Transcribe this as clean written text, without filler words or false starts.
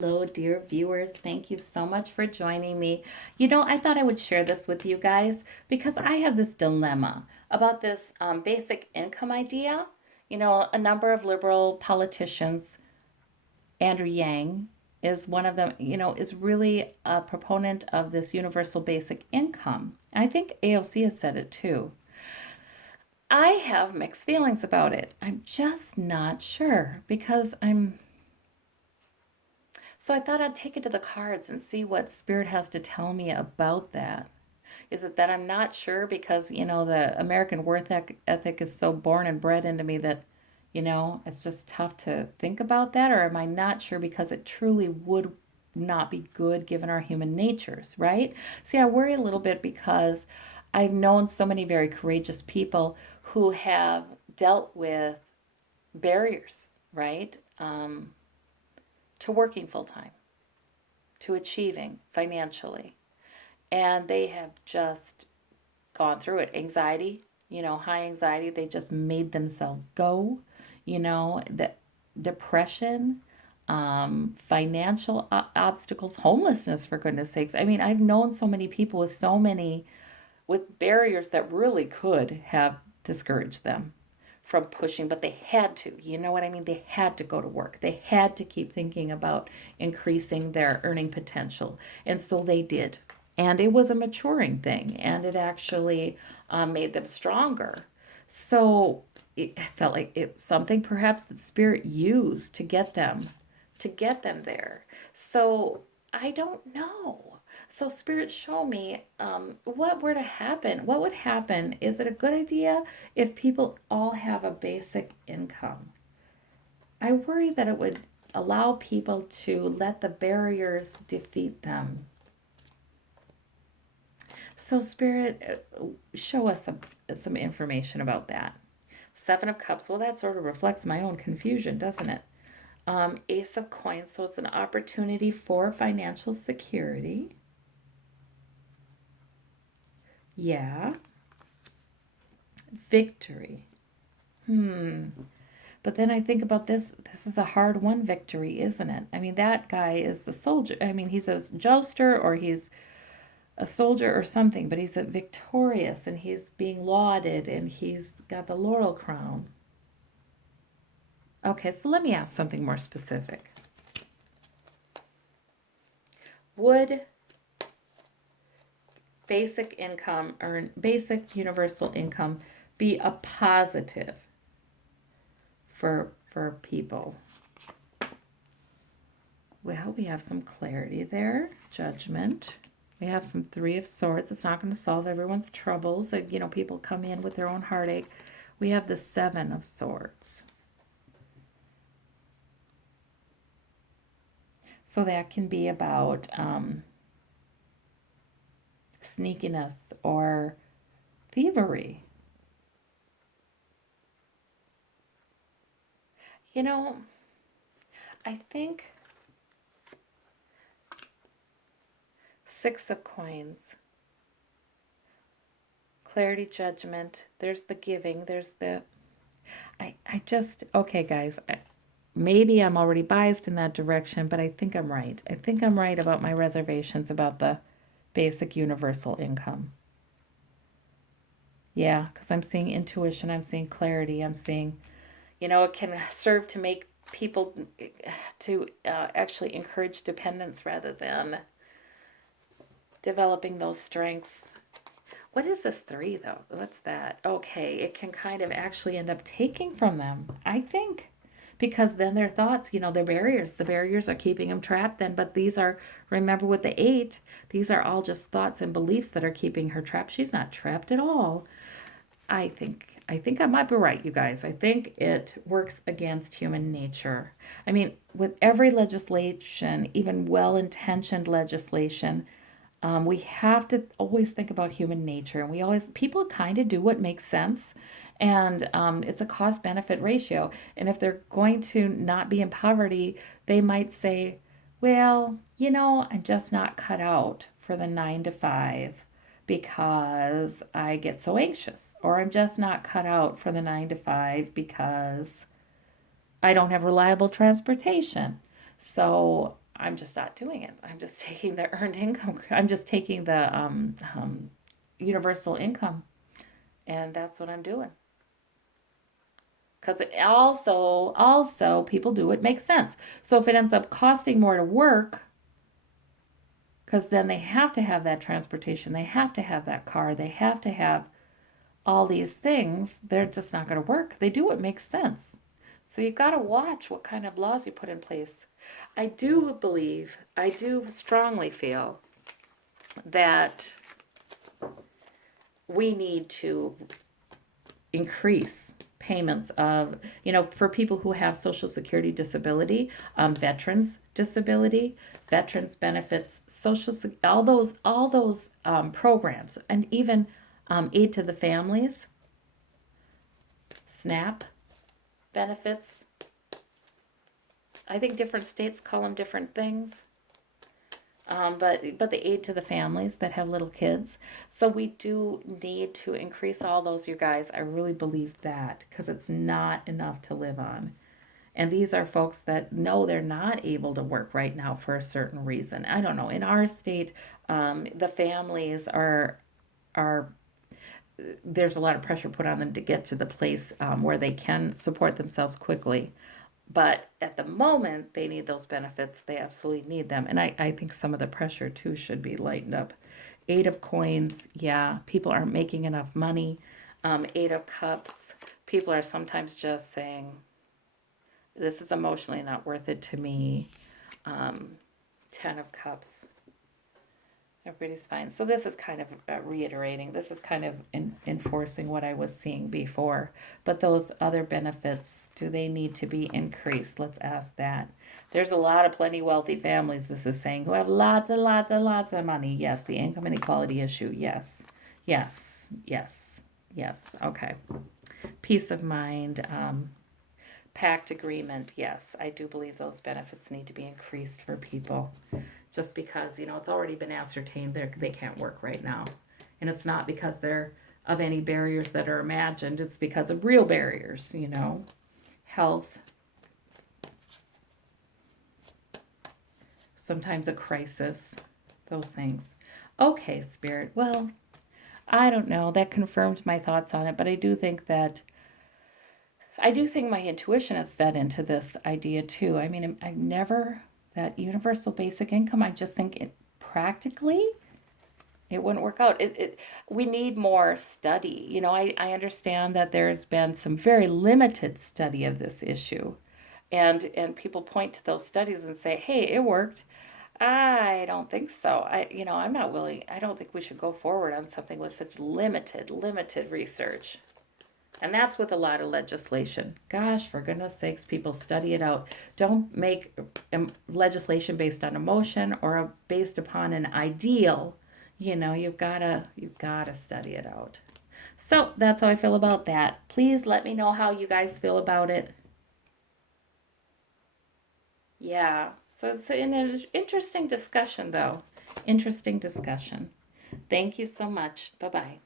Hello, dear viewers. Thank you so much for joining me. I thought I would share this with you guys because I have this dilemma about this basic income idea. A number of liberal politicians, Andrew Yang is one of them, is really a proponent of this universal basic income. And I think AOC has said it too. I have mixed feelings about it. I'm just not sure because so I thought I'd take it to the cards and see what Spirit has to tell me about that. Is it that I'm not sure because, the American ethic is so born and bred into me that, it's just tough to think about that? Or am I not sure because it truly would not be good given our human natures, right? See, I worry a little bit because I've known so many very courageous people who have dealt with barriers, right? To working full time, to achieving financially. And they have just gone through it. Anxiety, high anxiety, they just made themselves go, the depression, financial obstacles, homelessness, for goodness sakes. I mean, I've known so many people with barriers that really could have discouraged them from pushing, but they had to. You know what I mean? They had to go to work. They had to keep thinking about increasing their earning potential. And so they did. And it was a maturing thing, and it actually made them stronger. So it felt like it's something perhaps that Spirit used to get them there. So I don't know. So Spirit, show me what were to happen. What would happen? Is it a good idea if people all have a basic income? I worry that it would allow people to let the barriers defeat them. So Spirit, show us some information about that. Seven of Cups. Well, that sort of reflects my own confusion, doesn't it? Ace of Coins. So it's an opportunity for financial security. Yeah. Victory. But then I think about this. This is a hard won victory, isn't it? I mean, that guy is the soldier. I mean, he's a jouster or he's a soldier or something, but he's a victorious and he's being lauded and he's got the laurel crown. Okay, so let me ask something more specific. Would basic universal income be a positive for people? Well, we have some clarity there. Judgment. We have some Three of Swords. It's not going to solve everyone's troubles. People come in with their own heartache. We have the Seven of Swords. So that can be about sneakiness or thievery. You know, I think Six of Coins, clarity, judgment. There's the giving. There's the. I just. Okay, guys. Maybe I'm already biased in that direction, but I think I'm right. I think I'm right about my reservations about the basic universal income. Yeah, because I'm seeing intuition, I'm seeing clarity, I'm seeing, it can serve to make people to actually encourage dependence rather than developing those strengths. What is this three, though? What's that? Okay, it can kind of actually end up taking from them, I think. Because then their thoughts, the barriers are keeping them trapped then. But these are, remember with the eight, these are all just thoughts and beliefs that are keeping her trapped. She's not trapped at all. I think I might be right, you guys. I think it works against human nature. I mean, with every legislation, even well-intentioned legislation, we have to always think about human nature, and people kind of do what makes sense, and it's a cost benefit ratio. And if they're going to not be in poverty, they might say, well, I'm just not cut out for the 9 to 5 because I get so anxious, or I'm just not cut out for the 9 to 5 because I don't have reliable transportation. So I'm just not doing it. I'm just taking the earned income. I'm just taking the universal income, and that's what I'm doing. Because also people do it makes sense. So if it ends up costing more to work, because then they have to have that transportation, they have to have that car, they have to have all these things, they're just not going to work. They do what makes sense. So you've got to watch what kind of laws you put in place. I do strongly feel that we need to increase payments of, for people who have Social Security disability, veterans disability, veterans benefits, all those programs, and even aid to the families, SNAP benefits. I think different states call them different things. But the aid to the families that have little kids. So we do need to increase all those, you guys. I really believe that because it's not enough to live on. And these are folks that know they're not able to work right now for a certain reason. I don't know. In our state, the families are there's a lot of pressure put on them to get to the place where they can support themselves quickly. But at the moment, they need those benefits. They absolutely need them. And I think some of the pressure too should be lightened up. Eight of coins, yeah, people aren't making enough money. Eight of cups, people are sometimes just saying, this is emotionally not worth it to me. 10 of cups, everybody's fine. So this is kind of reiterating, this is kind of enforcing what I was seeing before. But those other benefits, do they need to be increased? Let's ask that. There's a lot of plenty wealthy families, this is saying, who have lots and lots and lots of money. Yes, the income inequality issue. Yes, yes, yes, yes. Okay. Peace of mind. Pact agreement. Yes, I do believe those benefits need to be increased for people. Just because, it's already been ascertained they can't work right now. And it's not because they're of any barriers that are imagined, it's because of real barriers, health, sometimes a crisis, those things. Okay, Spirit. Well, I don't know. That confirmed my thoughts on it, but I do think my intuition has fed into this idea too. I mean, I never, that universal basic income, I just think practically it wouldn't work out. We need more study. I understand that there's been some very limited study of this issue. And people point to those studies and say, hey, it worked. I don't think so. I'm not willing. I don't think we should go forward on something with such limited research. And that's with a lot of legislation. Gosh, for goodness sakes, people study it out. Don't make legislation based on emotion or based upon an ideal. You've gotta study it out. So that's how I feel about that. Please let me know how you guys feel about it. Yeah. So it's an interesting discussion, though. Interesting discussion. Thank you so much. Bye bye.